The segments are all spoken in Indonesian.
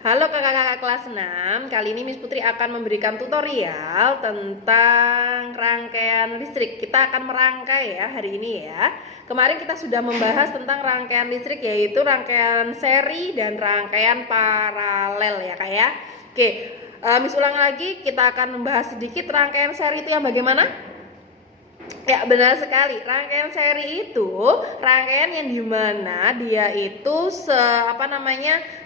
Halo kakak-kakak kelas 6. Kali ini Miss Putri akan memberikan tutorial tentang rangkaian listrik. Kita akan merangkai ya hari ini ya. Kemarin kita sudah membahas tentang rangkaian listrik, yaitu rangkaian seri dan rangkaian paralel ya kak ya. Oke, Miss ulang lagi, kita akan membahas sedikit rangkaian seri itu yang bagaimana? Ya benar sekali, rangkaian seri itu rangkaian yang dimana dia itu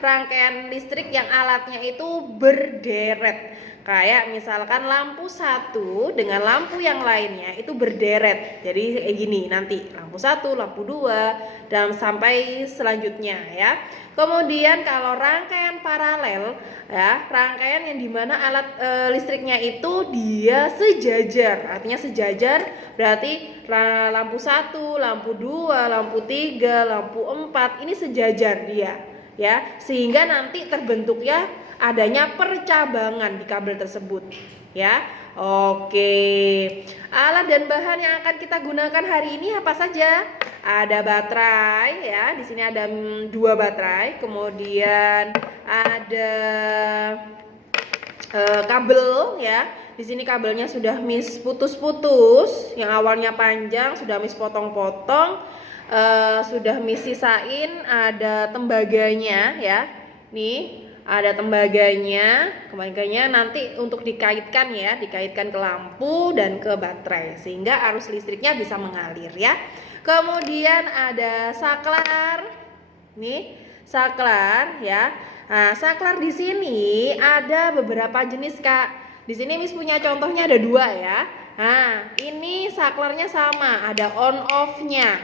rangkaian listrik yang alatnya itu berderet. Kayak misalkan lampu satu dengan lampu yang lainnya itu berderet. Jadi kayak gini nanti lampu satu, lampu dua, dan sampai selanjutnya ya. Kemudian kalau rangkaian paralel ya, rangkaian yang dimana alat listriknya itu dia sejajar. Artinya sejajar berarti lampu 1, lampu 2, lampu 3, lampu 4 ini sejajar dia ya, sehingga nanti terbentuknya adanya percabangan di kabel tersebut ya. Oke, alat dan bahan yang akan kita gunakan hari ini apa saja? Ada baterai ya, di sini ada 2 baterai, kemudian ada kabel ya. Di sini kabelnya sudah Miss putus-putus, yang awalnya panjang sudah Miss potong-potong, sudah Miss sisain ada tembaganya ya. Nih ada tembaganya nanti untuk dikaitkan ya, dikaitkan ke lampu dan ke baterai sehingga arus listriknya bisa mengalir ya. Kemudian ada saklar, nih saklar ya. Nah, saklar di sini ada beberapa jenis kak. Di sini Miss punya contohnya ada 2 ya. Nah, ini saklarnya sama, ada on off-nya.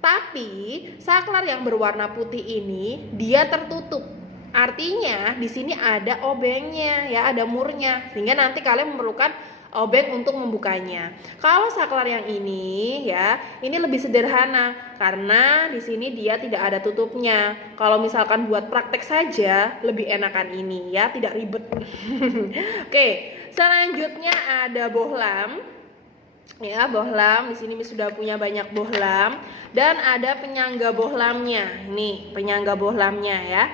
Tapi saklar yang berwarna putih ini dia tertutup. Artinya di sini ada obengnya ya, ada murnya, sehingga nanti kalian memerlukan obeng untuk membukanya. Kalau saklar yang ini ya, ini lebih sederhana karena di sini dia tidak ada tutupnya. Kalau misalkan buat praktek saja lebih enakan ini ya, tidak ribet. Oke, selanjutnya ada bohlam. Ya, bohlam di sini sudah punya banyak bohlam dan ada penyangga bohlamnya. Ini penyangga bohlamnya ya.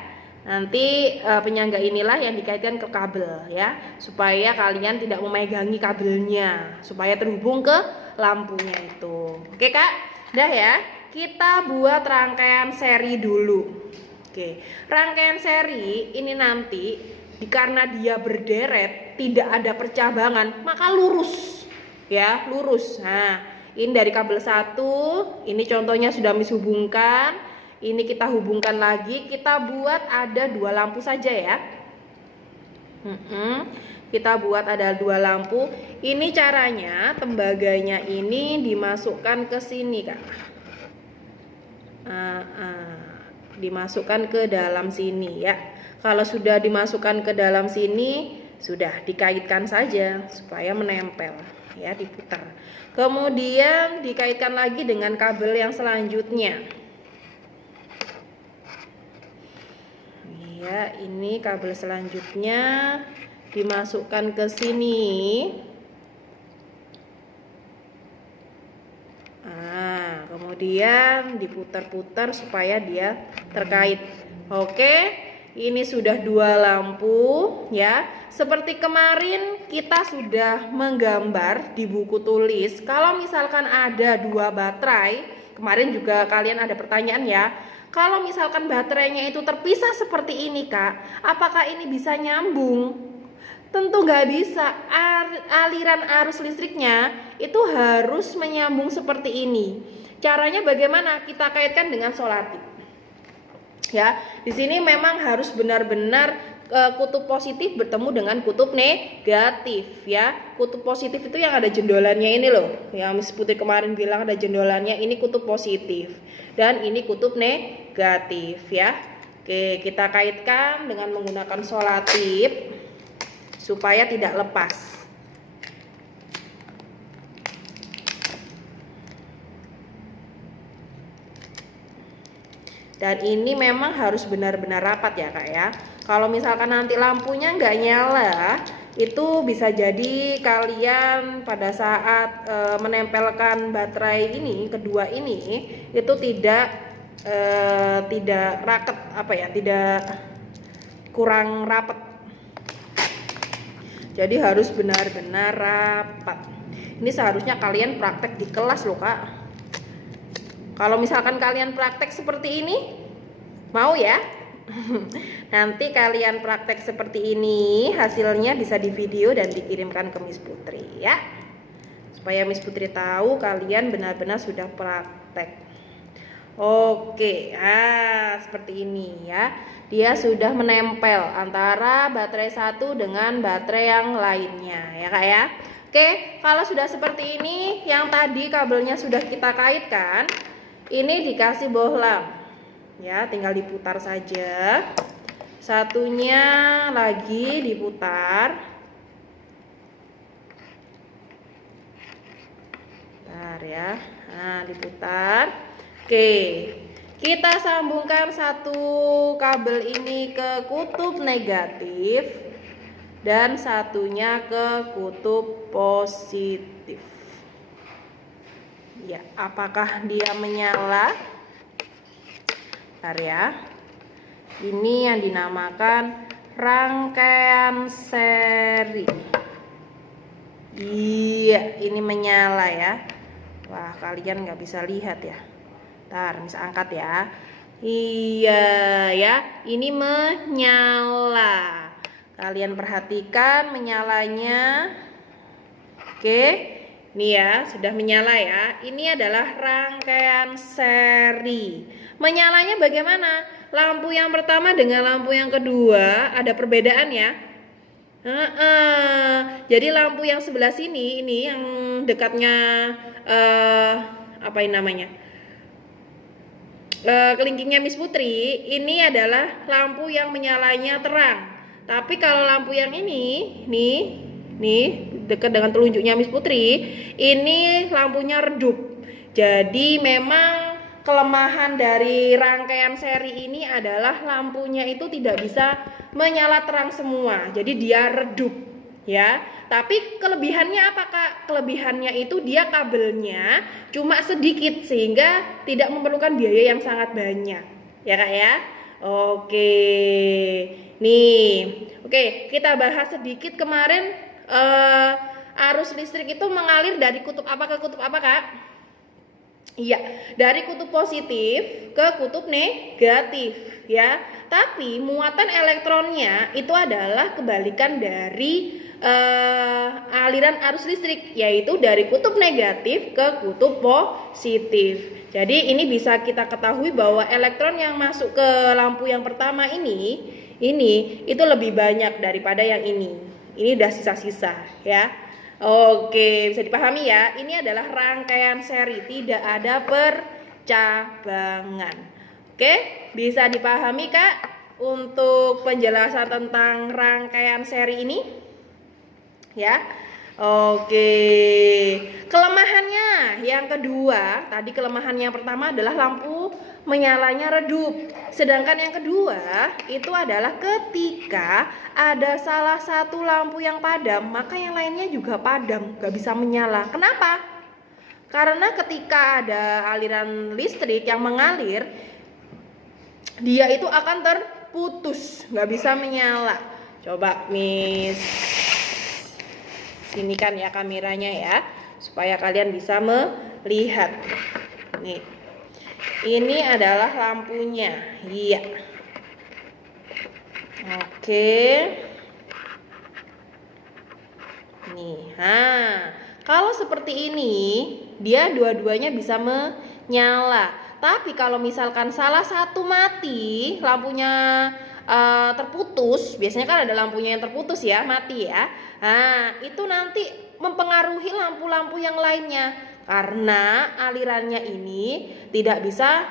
Nanti penyangga inilah yang dikaitkan ke kabel ya, supaya kalian tidak memegangi kabelnya, supaya terhubung ke lampunya itu. Oke kak, dah ya. Kita buat rangkaian seri dulu. Oke, rangkaian seri ini nanti karena dia berderet, tidak ada percabangan, maka lurus ya, lurus. Nah, ini dari kabel 1, ini contohnya sudah Miss hubungkan. Ini kita hubungkan lagi, kita buat ada 2 lampu saja ya. Kita buat ada 2 lampu. Ini caranya, tembaganya ini dimasukkan ke sini kak. Dimasukkan ke dalam sini ya. Kalau sudah dimasukkan ke dalam sini, sudah dikaitkan saja supaya menempel ya, diputar. Kemudian dikaitkan lagi dengan kabel yang selanjutnya. Ya, ini kabel selanjutnya dimasukkan ke sini. Kemudian diputar-putar supaya dia terkait. Oke, ini sudah 2 lampu ya. Seperti kemarin kita sudah menggambar di buku tulis. Kalau misalkan ada 2 baterai, kemarin juga kalian ada pertanyaan ya. Kalau misalkan baterainya itu terpisah seperti ini kak, apakah ini bisa nyambung? Tentu nggak bisa. Aliran arus listriknya itu harus menyambung seperti ini. Caranya bagaimana? Kita kaitkan dengan solatip. Ya, di sini memang harus benar-benar kutub positif bertemu dengan kutub negatif ya. Kutub positif itu yang ada jendolannya ini loh. Yang Miss Putri kemarin bilang ada jendolannya, ini kutub positif dan ini kutub negatif ya. Oke, kita kaitkan dengan menggunakan solatip supaya tidak lepas. Dan ini memang harus benar-benar rapat ya kak ya. Kalau misalkan nanti lampunya nggak nyala, itu bisa jadi kalian pada saat menempelkan baterai ini, kedua ini, itu tidak raket, tidak kurang rapat. Jadi harus benar-benar rapat. Ini seharusnya kalian praktek di kelas loh Kak. Kalau misalkan kalian praktek seperti ini, mau ya? Nanti kalian praktek seperti ini, hasilnya bisa di video dan dikirimkan ke Miss Putri ya, supaya Miss Putri tahu kalian benar-benar sudah praktek. Oke, seperti ini ya. Dia sudah menempel antara baterai satu dengan baterai yang lainnya ya Kak ya. Oke, kalau sudah seperti ini, yang tadi kabelnya sudah kita kaitkan, ini dikasih bohlam ya, tinggal diputar saja. Satunya lagi diputar. Bentar ya. Nah, diputar. Oke. Kita sambungkan satu kabel ini ke kutub negatif dan satunya ke kutub positif. Ya, apakah dia menyala? Bentar ya. Ini yang dinamakan rangkaian seri. Iya, ini menyala ya. Wah, kalian nggak bisa lihat ya. Ntar, bisa angkat ya. Iya ya, ini menyala. Kalian perhatikan menyalanya. Oke, ini ya, sudah menyala ya. Ini adalah rangkaian seri. Menyalanya bagaimana? Lampu yang pertama dengan lampu yang kedua ada perbedaan ya. Jadi lampu yang sebelah sini, ini yang dekatnya apa ini namanya? Kelingkingnya Miss Putri, ini adalah lampu yang menyalanya terang. Tapi kalau lampu yang ini, nih dekat dengan telunjuknya Miss Putri, ini lampunya redup. Jadi memang kelemahan dari rangkaian seri ini adalah lampunya itu tidak bisa menyala terang semua. Jadi dia redup ya. Tapi kelebihannya apa Kak? Kelebihannya itu dia kabelnya cuma sedikit sehingga tidak memerlukan biaya yang sangat banyak. Ya Kak ya? Oke. Nih. Oke, kita bahas sedikit kemarin arus listrik itu mengalir dari kutub apa ke kutub apa Kak? Iya, dari kutub positif ke kutub negatif ya. Tapi muatan elektronnya itu adalah kebalikan dari aliran arus listrik, yaitu dari kutub negatif ke kutub positif. Jadi ini bisa kita ketahui bahwa elektron yang masuk ke lampu yang pertama ini itu lebih banyak daripada yang ini. Ini udah sisa-sisa ya. Oke, bisa dipahami ya. Ini adalah rangkaian seri, tidak ada percabangan. Oke, bisa dipahami Kak untuk penjelasan tentang rangkaian seri ini? Ya. Oke. Kelemahannya yang kedua, tadi kelemahan yang pertama adalah lampu menyalanya redup. Sedangkan yang kedua itu adalah ketika ada salah satu lampu yang padam, maka yang lainnya juga padam, gak bisa menyala. Kenapa? Karena ketika ada aliran listrik yang mengalir, dia itu akan terputus, gak bisa menyala. Coba Miss sinikan ya kameranya ya, supaya kalian bisa melihat. Nih, ini adalah lampunya. Iya. Oke. Nih, kalau seperti ini, dia dua-duanya bisa menyala. Tapi kalau misalkan salah satu mati, lampunya terputus, biasanya kan ada lampunya yang terputus ya, mati ya. Nah, itu nanti mempengaruhi lampu-lampu yang lainnya karena alirannya ini tidak bisa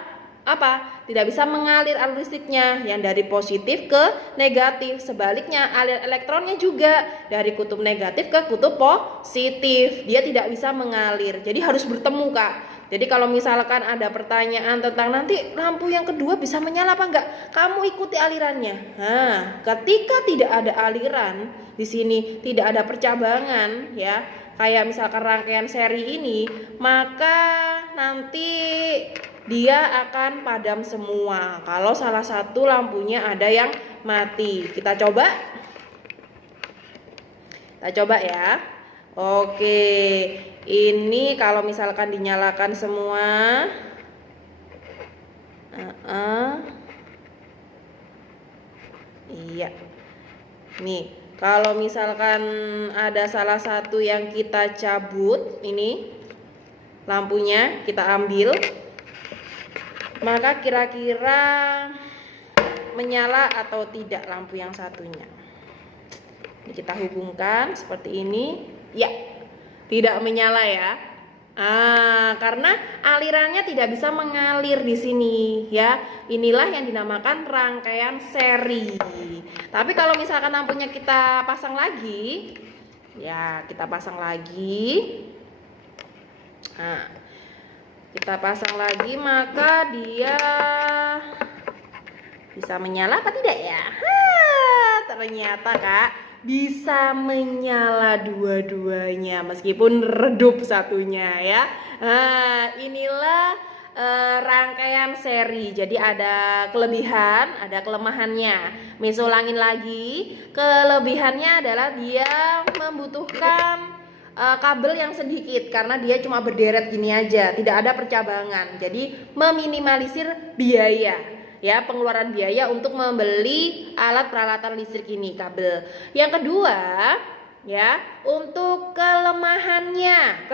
tidak bisa mengalir arus listriknya yang dari positif ke negatif. Sebaliknya alir elektronnya juga dari kutub negatif ke kutub positif, dia tidak bisa mengalir, jadi harus bertemu Kak. Jadi kalau misalkan ada pertanyaan tentang nanti lampu yang kedua bisa menyala apa enggak, kamu ikuti alirannya. Nah, ketika tidak ada aliran di sini, tidak ada percabangan ya, kayak misalkan rangkaian seri ini, maka nanti dia akan padam semua kalau salah satu lampunya ada yang mati. Kita coba ya. Oke, ini kalau misalkan dinyalakan semua, iya, nih kalau misalkan ada salah satu yang kita cabut, ini lampunya kita ambil, maka kira-kira menyala atau tidak lampu yang satunya. Ini kita hubungkan seperti ini. Ya, tidak menyala ya. Karena alirannya tidak bisa mengalir di sini ya. Inilah yang dinamakan rangkaian seri. Tapi kalau misalkan lampunya kita pasang lagi, ya kita pasang lagi. Nah, kita pasang lagi, maka dia bisa menyala apa tidak ya? Ternyata Kak bisa menyala dua-duanya meskipun redup satunya ya. Inilah rangkaian seri. Jadi ada kelebihan, ada kelemahannya. Miss ulangin lagi, kelebihannya adalah dia membutuhkan kabel yang sedikit karena dia cuma berderet gini aja, tidak ada percabangan. Jadi meminimalisir biaya ya, pengeluaran biaya untuk membeli alat peralatan listrik ini, kabel. Yang kedua ya, untuk kelemahannya,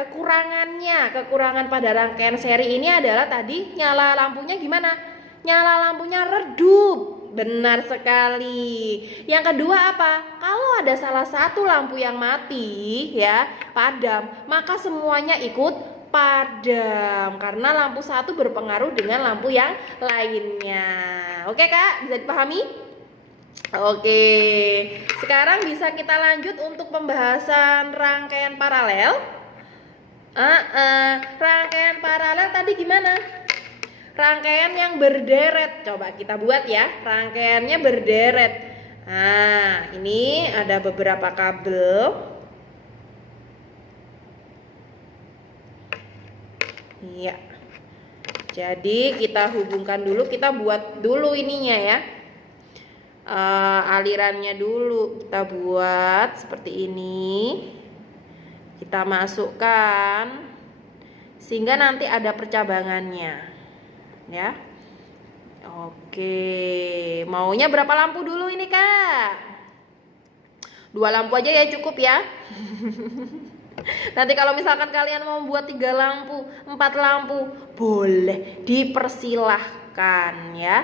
kekurangan pada rangkaian seri ini adalah tadi nyala lampunya gimana? Nyala lampunya redup. Benar sekali. Yang kedua apa? Kalau ada salah satu lampu yang mati ya, padam, maka semuanya ikut padam karena lampu satu berpengaruh dengan lampu yang lainnya. Oke Kak, bisa dipahami? Oke, sekarang bisa kita lanjut untuk pembahasan rangkaian paralel. Rangkaian paralel tadi gimana? Rangkaian yang berderet. Coba kita buat ya, rangkaiannya berderet. Nah, ini ada beberapa kabel. Iya. Jadi kita hubungkan dulu, kita buat dulu ininya ya. Alirannya dulu kita buat seperti ini. Kita masukkan sehingga nanti ada percabangannya. Ya. Oke. Maunya berapa lampu dulu ini, Kak? 2 lampu aja ya cukup ya. Nanti kalau misalkan kalian mau buat 3 lampu, 4 lampu, boleh, dipersilahkan ya.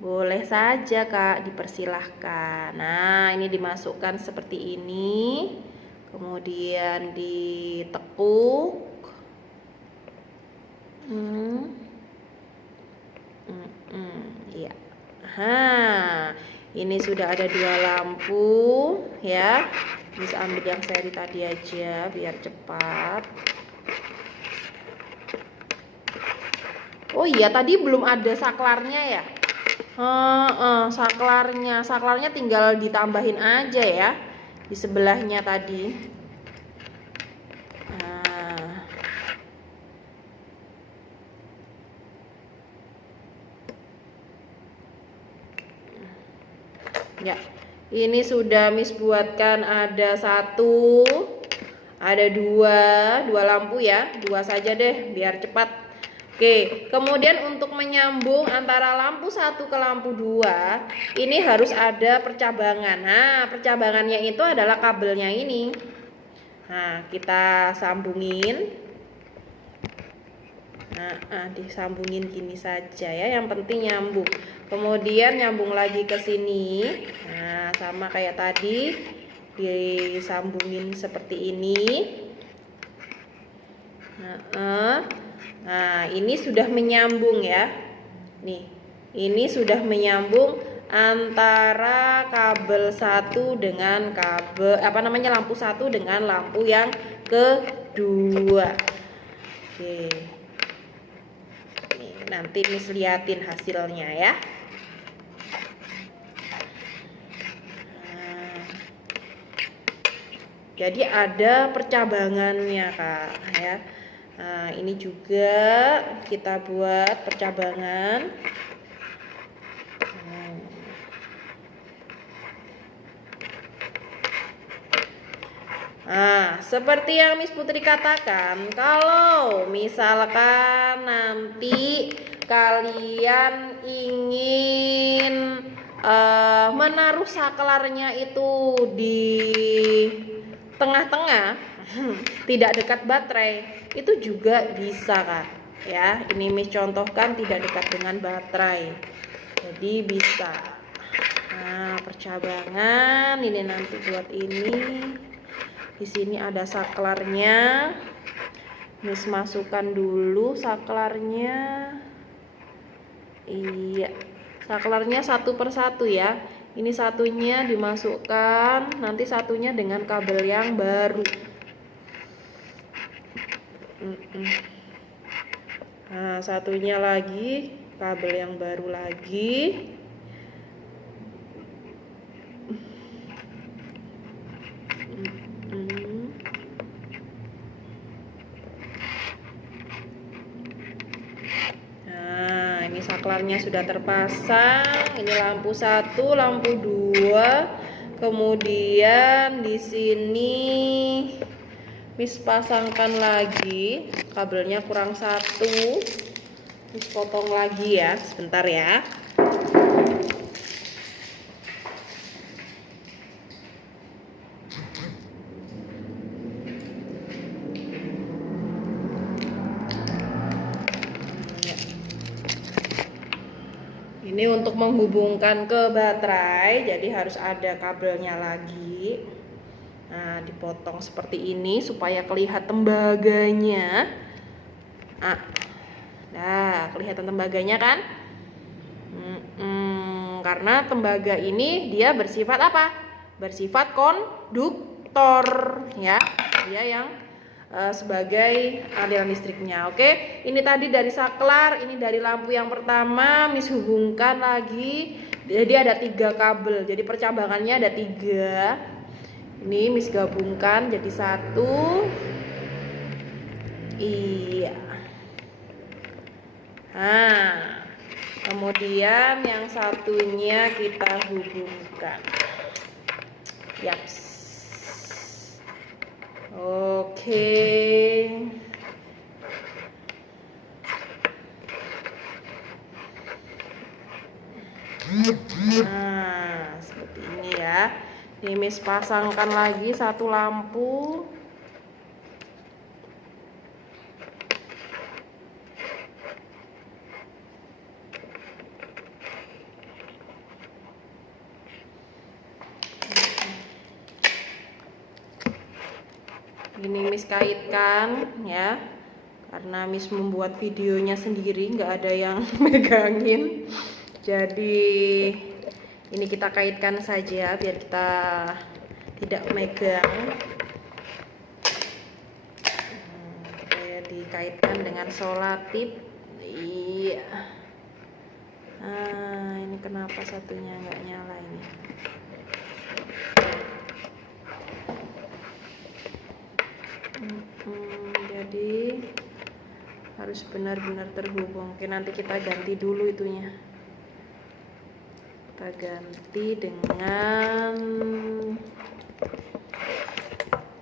Boleh saja Kak, dipersilahkan. Nah, ini dimasukkan seperti ini. Kemudian ditekuk. Iya. Ini sudah ada 2 lampu ya. Bisa ambil yang seri tadi aja biar cepat. Oh iya, tadi belum ada saklarnya ya. Saklarnya tinggal ditambahin aja ya di sebelahnya tadi. Ya, ini sudah Miss buatkan, ada 1, ada 2 lampu ya, 2 saja deh biar cepat. Oke, kemudian untuk menyambung antara lampu 1 ke lampu 2, ini harus ada percabangan. Nah, percabangannya itu adalah kabelnya ini. Nah, kita sambungin. Disambungin gini saja ya, yang penting nyambung. Kemudian nyambung lagi ke sini. Nah, sama kayak tadi, disambungin seperti ini. Nah, ini sudah menyambung ya. Nih, ini sudah menyambung antara kabel 1 dengan kabel lampu 1 dengan lampu yang kedua. Oke. Nih, nanti Miss liatin hasilnya ya. Jadi ada percabangannya Kak ya. Nah, ini juga kita buat percabangan. Nah, seperti yang Miss Putri katakan, kalau misalkan nanti kalian ingin menaruh saklarnya itu di tengah-tengah, tidak dekat baterai, itu juga bisa kan? Ya, ini Miss contohkan tidak dekat dengan baterai, jadi bisa. Nah, percabangan ini nanti buat ini. Di sini ada saklarnya. Miss masukkan dulu saklarnya. Iya, saklarnya satu persatu ya. Ini satunya dimasukkan, nanti satunya dengan kabel yang baru. Nah, satunya lagi kabel yang baru lagi. Nah, ini saklarnya sudah terpasang. Ini lampu 1, lampu 2. Kemudian di sini Miss pasangkan lagi, kabelnya kurang 1. Miss potong lagi ya, sebentar ya. Ini untuk menghubungkan ke baterai, jadi harus ada kabelnya lagi. Nah, dipotong seperti ini supaya kelihatan tembaganya. Nah, kelihatan tembaganya kan? Karena tembaga ini dia bersifat apa? Bersifat konduktor ya. Dia yang sebagai aliran listriknya. Oke, ini tadi dari saklar, ini dari lampu yang pertama. Miss hubungkan lagi, jadi ada 3 kabel, jadi percabangannya ada 3. Ini Miss gabungkan jadi 1. Iya. Nah, kemudian yang satunya kita hubungkan. Yaps. Oke. Nah, seperti ini ya. Ini Miss pasangkan lagi 1 lampu. Ini Miss kaitkan ya, karena Miss membuat videonya sendiri, nggak ada yang megangin. Jadi ini kita kaitkan saja biar kita tidak megang. Saya dikaitkan dengan solatip. Iya. Nah, ini kenapa satunya nggak nyala ini? Jadi harus benar-benar terhubung. Oke, nanti kita ganti dulu itunya. Kita ganti dengan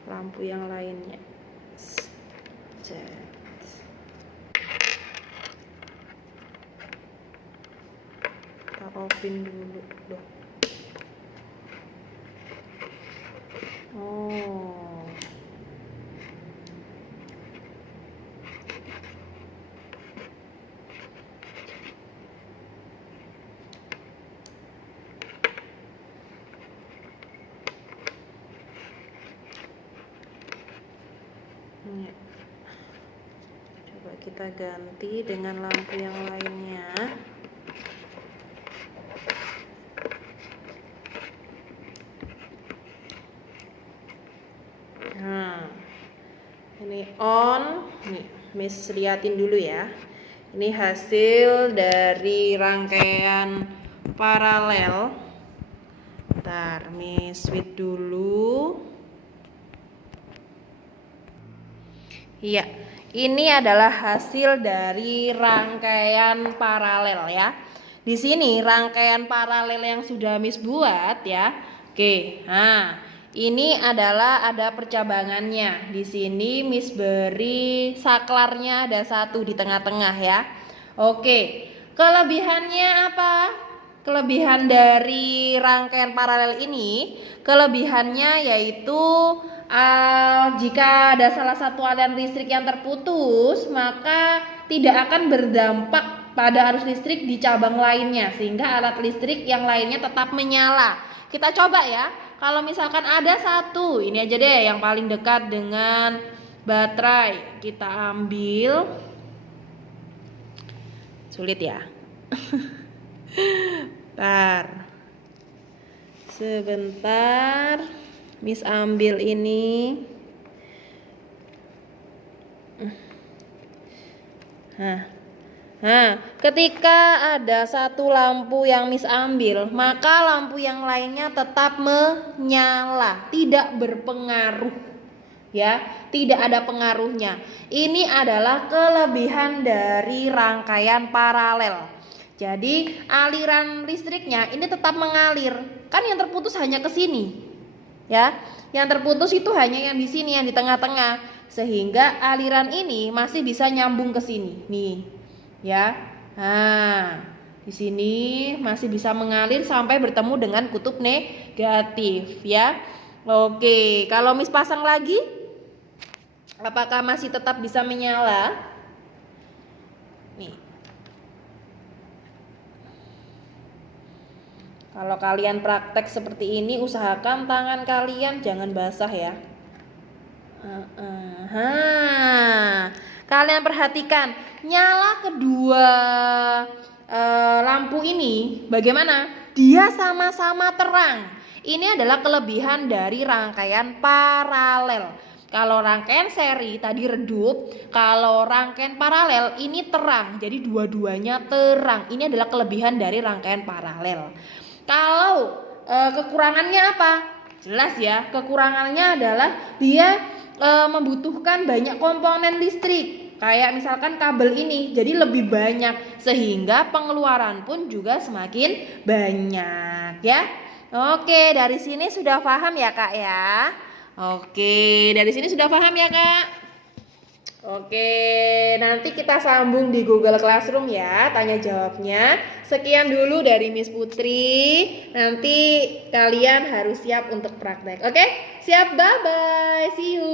lampu yang lainnya. Kita offin dulu loh. Oh, coba kita ganti dengan lampu yang lainnya. Nah, ini on. Nih, Miss liatin dulu ya. Ini hasil dari rangkaian paralel. Bentar, Miss switch dulu. Iya, ini adalah hasil dari rangkaian paralel ya. Di sini rangkaian paralel yang sudah Miss buat ya. Oke, nah Ini adalah ada percabangannya. Di sini Miss beri saklarnya ada 1 di tengah-tengah ya. Oke, kelebihannya apa? Kelebihan dari rangkaian paralel ini, kelebihannya yaitu jika ada salah satu aliran listrik yang terputus, maka tidak akan berdampak pada arus listrik di cabang lainnya, sehingga alat listrik yang lainnya tetap menyala. Kita coba ya, kalau misalkan ada 1, ini aja deh yang paling dekat dengan baterai, kita ambil. Sulit ya. Sebentar, Miss ambil ini. Nah, ketika ada 1 lampu yang Miss ambil, maka lampu yang lainnya tetap menyala, tidak berpengaruh. Ya, tidak ada pengaruhnya. Ini adalah kelebihan dari rangkaian paralel. Jadi, aliran listriknya ini tetap mengalir. Kan yang terputus hanya ke sini. Ya, yang terputus itu hanya yang di sini, yang di tengah-tengah, sehingga aliran ini masih bisa nyambung ke sini. Nih. Ya. Nah, di sini masih bisa mengalir sampai bertemu dengan kutub negatif ya. Oke, kalau Miss pasang lagi, apakah masih tetap bisa menyala? Nih. Kalau kalian praktek seperti ini, usahakan tangan kalian jangan basah ya. Kalian perhatikan, nyala kedua lampu ini bagaimana? Dia sama-sama terang. Ini adalah kelebihan dari rangkaian paralel. Kalau rangkaian seri tadi redup, kalau rangkaian paralel ini terang. Jadi dua-duanya terang. Ini adalah kelebihan dari rangkaian paralel. Kalau kekurangannya apa? Jelas ya, kekurangannya adalah dia membutuhkan banyak komponen listrik. Kayak misalkan kabel ini, jadi lebih banyak sehingga pengeluaran pun juga semakin banyak ya. Oke, dari sini sudah paham ya Kak ya? Oke, dari sini sudah paham ya Kak? Oke, nanti kita sambung di Google Classroom ya, tanya jawabnya. Sekian dulu dari Miss Putri. Nanti kalian harus siap untuk praktek. Oke? Siap, bye-bye. See you.